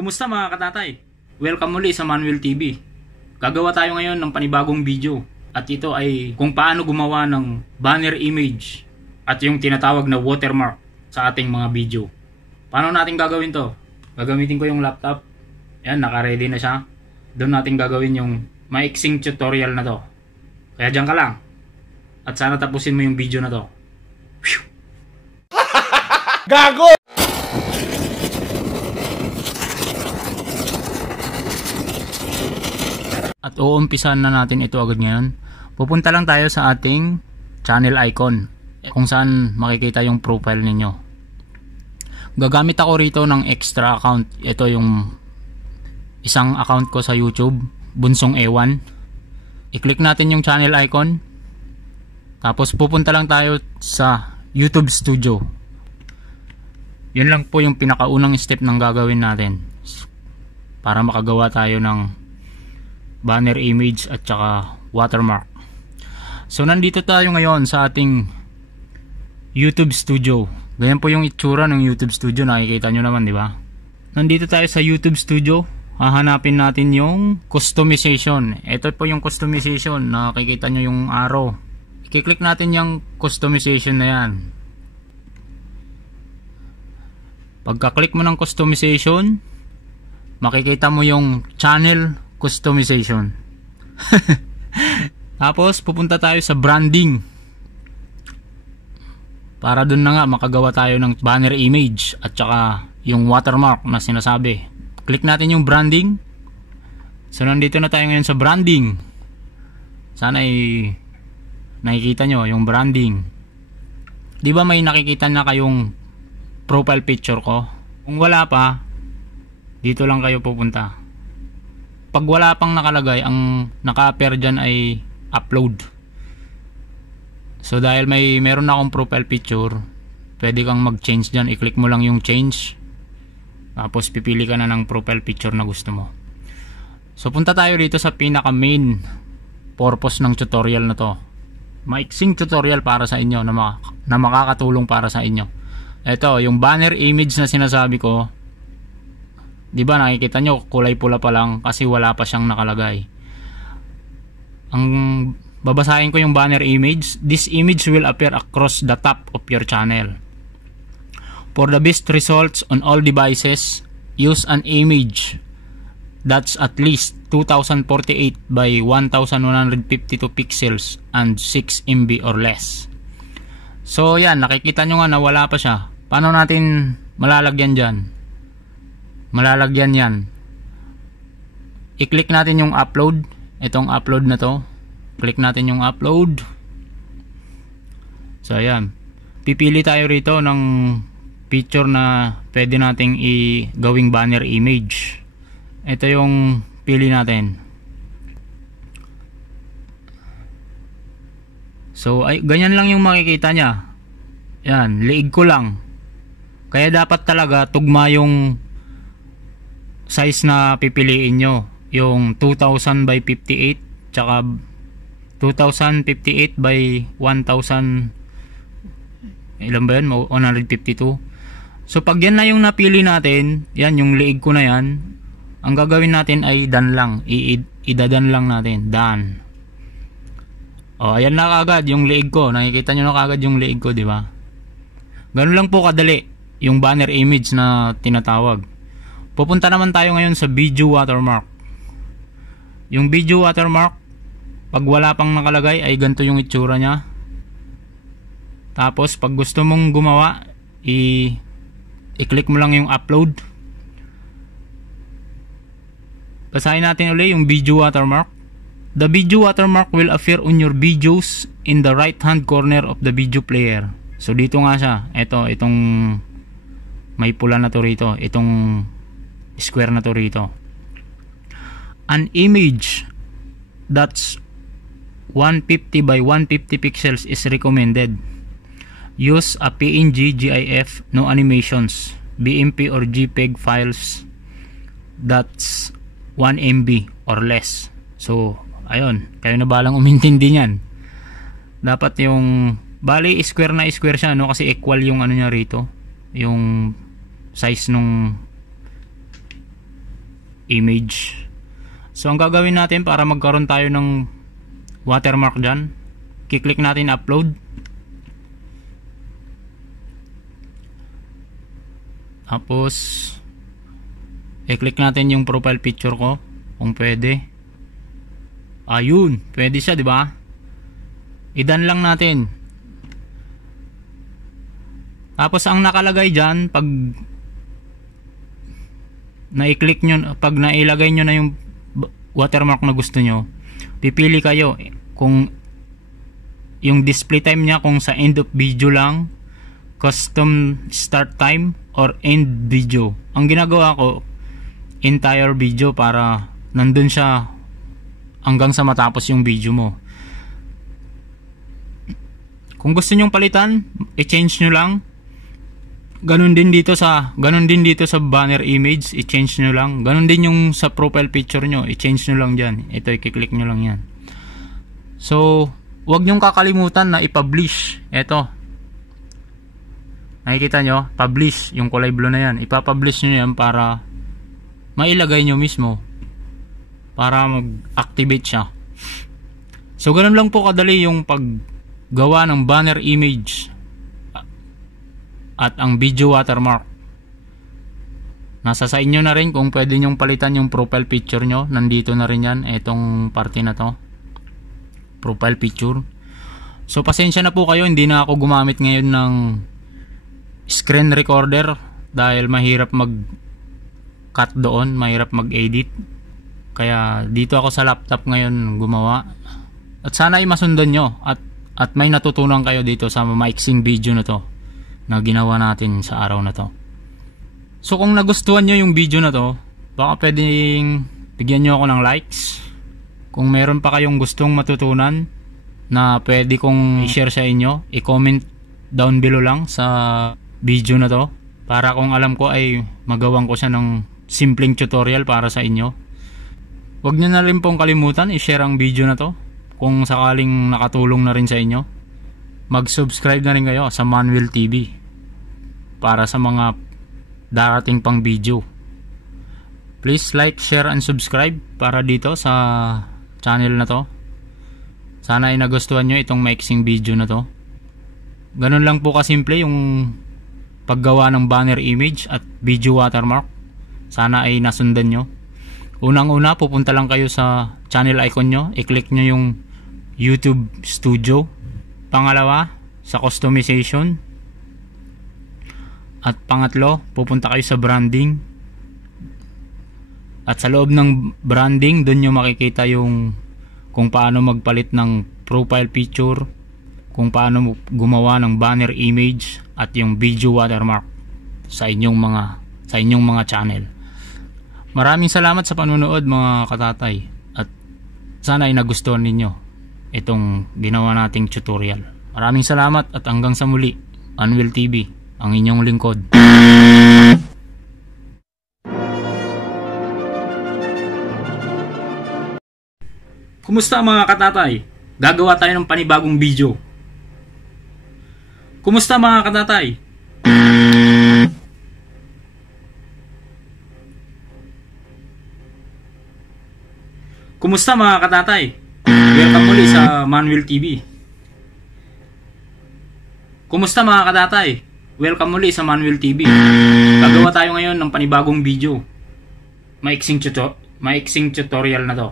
Kumusta mga katatay? Welcome muli sa Manuel TV. Gagawa tayo ngayon ng panibagong video. At ito ay kung paano gumawa ng banner image at yung tinatawag na watermark sa ating mga video. Paano natin gagawin to? Gagamitin ko yung laptop. Yan, naka-ready na siya. Doon natin gagawin yung maiksing tutorial na to. Kaya dyan ka lang. At sana tapusin mo yung video na to. Gago! At uumpisahan na natin ito agad ngayon. Pupunta lang tayo sa ating channel icon kung saan makikita yung profile ninyo. Gagamit ako rito ng extra account. Ito yung isang account ko sa YouTube, Bunsong Ewan. I-click natin yung channel icon. Tapos pupunta lang tayo sa YouTube Studio. Yun lang po yung pinakaunang step ng gagawin natin para makagawa tayo ng banner image at saka watermark. So nandito tayo ngayon sa ating YouTube Studio. Ganyan po yung itsura ng YouTube Studio, nakikita nyo naman, di ba? Nandito tayo sa YouTube Studio. Hahanapin natin yung customization. Ito po yung customization, nakikita nyo yung arrow. I-click natin yung customization na yan. Pagka-click mo ng customization, makikita mo yung channel customization. Tapos pupunta tayo sa branding. Para dun na nga makagawa tayo ng banner image at saka yung watermark na sinasabi. Click natin yung branding. So nandito na tayo ngayon sa branding. Sana ay nakikita nyo yung branding. Di ba may nakikita na kayong profile picture ko? Kung wala pa, dito lang kayo pupunta. Pag wala pang nakalagay, ang naka-appear dyan ay upload. So dahil meron na akong profile picture, pwede kang mag-change dyan. I-click mo lang yung change, tapos pipili ka na ng profile picture na gusto mo. So punta tayo dito sa pinaka main purpose ng tutorial na to. Maiksing tutorial para sa inyo na makakatulong para sa inyo. Ito yung banner image na sinasabi ko. Di ba nakikita nyo kulay pula pa lang kasi wala pa siyang nakalagay. Ang babasahin ko yung banner image. This image will appear across the top of your channel. For the best results on all devices, use an image that's at least 2048 by 1152 pixels and 6 MB or less. So yan, nakikita nyo nga na wala pa siya. Paano natin malalagyan dyan? Malalagyan yan. I-click natin yung upload. Itong upload na to. Click natin yung upload. So ayan. Pipili tayo rito ng picture na pwede nating gawing banner image. Ito yung pili natin. So ay, ganyan lang yung makikita nya. Yan, liig ko lang. Kaya dapat talaga tugma yung size na pipiliin nyo, yung 2000 by 58 tsaka 2058 by 1000, ilan ba yun? 152. So pag yan na yung napili natin, yan yung liig ko na yan, ang gagawin natin ay done lang, idadan lang natin, done. O ayan na kagad yung liig ko, nakikita nyo na kagad yung liig ko, di ba? Ganun lang po kadali yung banner image na tinatawag. Pupunta naman tayo ngayon sa video watermark. Yung video watermark, pag wala pang nakalagay ay ganito yung itsura nya. Tapos pag gusto mong gumawa, i-click mo lang yung upload. Basahin natin ulit yung video watermark. The video watermark will appear on your videos in the right hand corner of the video player. So dito nga siya. Itong may pula na to rito. Itong square na to rito. An image that's 150 by 150 pixels is recommended. Use a PNG, GIF, no animations, BMP or JPEG files that's 1 MB or less. So ayun, kayo na balang umintindi niyan. Dapat yung bali square na square siya, no, kasi equal yung ano niya rito, yung size nung image. So ang gagawin natin para magkaroon tayo ng watermark dyan, kiklik natin upload. Tapos i-click natin yung profile picture ko kung pwede. Ayun, pwede siya, di ba? I-done lang natin. Tapos ang nakalagay dyan, pag na-i-click nyo, pag nailagay nyo na yung watermark na gusto nyo, pipili kayo kung yung display time nya, kung sa end of video lang, custom start time, or end video. Ang ginagawa ko, entire video, para nandun siya hanggang sa matapos yung video mo. Kung gusto nyong palitan, i-change nyo lang. Ganun din dito sa banner image, i-change nyo lang. Ganun din yung sa profile picture nyo, i-change nyo lang dyan. Ito, i-click nyo lang yan. So wag nyong kakalimutan na i-publish. Ito, nakikita nyo, publish, yung kulay blue na yan. Ipapublish nyo yan para mailagay nyo mismo, para mag-activate siya. So ganun lang po kadali yung paggawa ng banner image at ang video watermark. Nasa sa inyo na rin kung pwede nyong palitan yung profile picture nyo. Nandito na rin yan, etong parte na to, profile picture. So pasensya na po kayo, hindi na ako gumamit ngayon ng screen recorder dahil mahirap mag cut doon, mahirap mag edit. Kaya dito ako sa laptop ngayon gumawa. At sana ay masundan nyo at may natutunan kayo dito sa maiksing video na to na ginawa natin sa araw na to. So kung nagustuhan nyo yung video na to, baka pwedeng bigyan nyo ako ng likes. Kung meron pa kayong gustong matutunan na pwede kong i-share sa inyo, i-comment down below lang sa video na to, para kung alam ko ay magawan ko siya ng simpleng tutorial para sa inyo. Huwag nyo na rin pong kalimutan i-share ang video na to kung sakaling nakatulong na rin sa inyo. Mag-subscribe na rin kayo sa Manuel TV para sa mga darating pang video. Please like, share, and subscribe para dito sa channel na to. Sana ay nagustuhan nyo itong maiksing video na to. Ganun lang po kasimple yung paggawa ng banner image at video watermark. Sana ay nasundan nyo. Unang-una, pupunta lang kayo sa channel icon nyo, i-click nyo yung YouTube Studio. Pangalawa, sa customization. At pangatlo, pupunta kayo sa branding. At sa loob ng branding, doon nyo makikita yung kung paano magpalit ng profile picture, kung paano gumawa ng banner image at yung video watermark sa inyong mga channel. Maraming salamat sa panunood mga katatay, at sana ay nagustuhan ninyo itong ginawa nating tutorial. Maraming salamat at hanggang sa muli. Manuel TV, ang inyong lingkod. Kumusta mga katatay? Gagawa tayo ng panibagong video. Kumusta mga katatay? Kumusta mga katatay? Welcome muli sa Manuel TV. Kumusta mga katatay? Welcome muli sa Manuel TV. Gagawa tayo ngayon ng panibagong video. Maiksing tutorial na to.